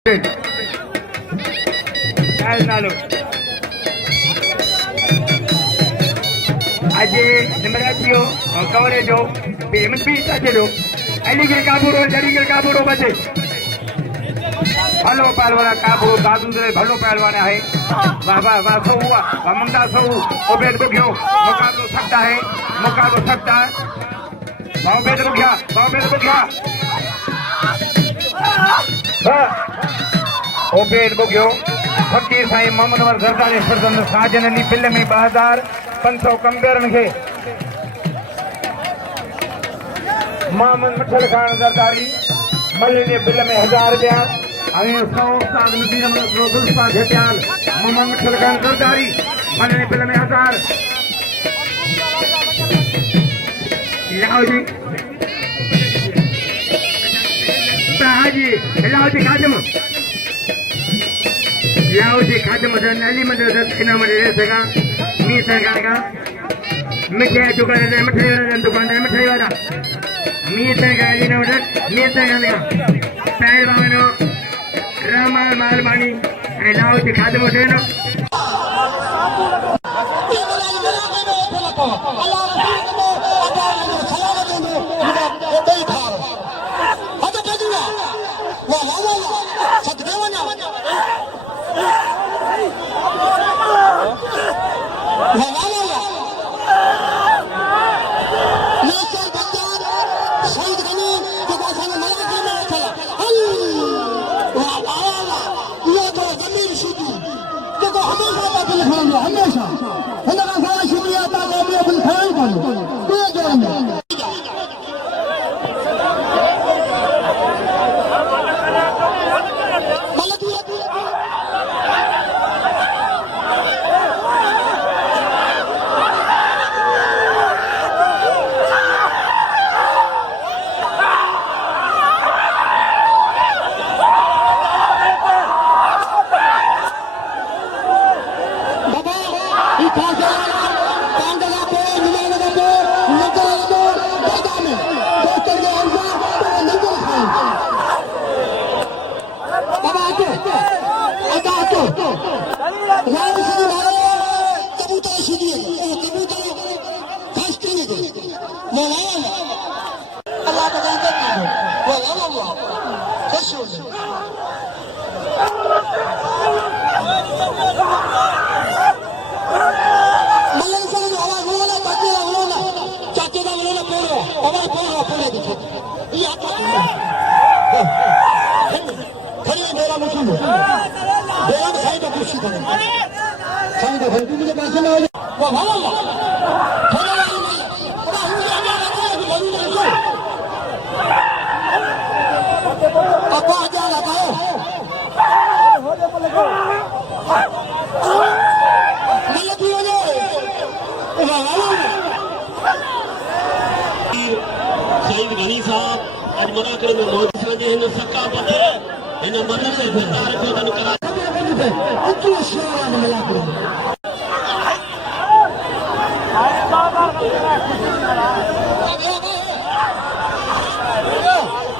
આજે નમરાતીઓ કવરે જો પેમેન્ટ બી સાથે જો એલીગલ કાબુરો જરીગલ કાબુરો बचे भलो पहलवान काबू दादू दे भलो पहलवान है वाह वाह वाह सो हुआ वाह मंगा सो ओबेद को क्यों मौका तो सकता है ओबेद को क्या ओबेद को क्यों फकीर साईं मोहम्मद अमर जरदारी फरजंद साजन नी फिल्म में 2500 कंपेरन के मोहम्मद मठल खान जरदारी मल्ले ने फिल्म में 1000 रुपया अभी 100 साल नबी रसूल पाक घेट्याल मोहम्मद मठल खान जरदारी मल्ले ने फिल्म में 1000 लाओजी खादम नली मदद इना मदद सगा मी सरकार का मिठाई दुकान है मिठाई वाला दुकान है मिठाई वाला मी सरकार की मदद मी सरकार का पहलवानो रामाल मालवानी लाओजी खादम है ना हमेशा शुक्रिया शहीद गनी साहब आज मनाकर में मौजूद हैं इन सक्का पते इन मदद से सरकार को तन करा इतनी शेरा में मिला कर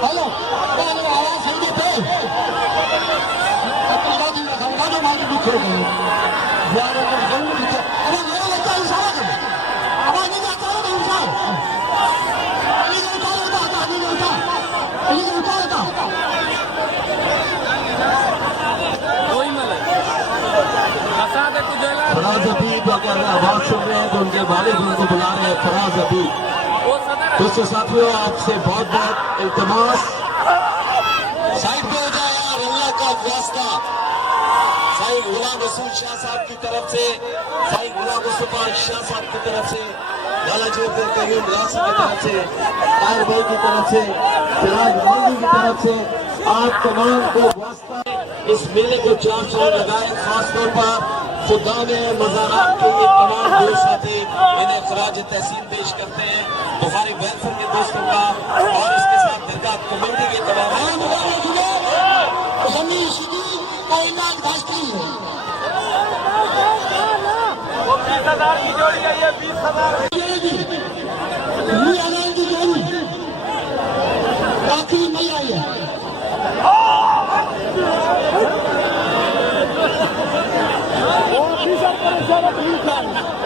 हेलो आवाज सुनते थे अपना दिन संवाद मालूम नहीं कर गए यार को जरूर अब मेरा बच्चा इशारा कर आवाज नहीं आता है इंसान फराज हबीब अगर आवाज सुन रहे हैं तो उनके वालिद उनको बुला रहे हैं फराज हबीब। दोस्तों साथियों आपसे बहुत बहुत इल्तिमास साइड पे हो जाए यार अल्लाह का वास्ता साईं गुलाम रसूल शाह साहब की तरफ से साईं गुलाम मुस्तफा शाह साहब की तरफ से लाला जी कयूम रासी की तरफ से ताहिर भाई की तरफ से सिराज गांधी की तरफ से आप तमाम को वास्ता इस मेले को 4 साल लगाए खासतौर पर खुदा में मज़ारात के ये तमाम दोस्त साथी इन्हें खराज तहसीन पेश करते हैं बुखारी वेलफेयर के दोस्तों का और इसके साथ दरगाह कमेटी के तमाम की जोड़ी है ये 20,000 की जोड़ी बाकी नहीं आई है और ऑफिसर परेशान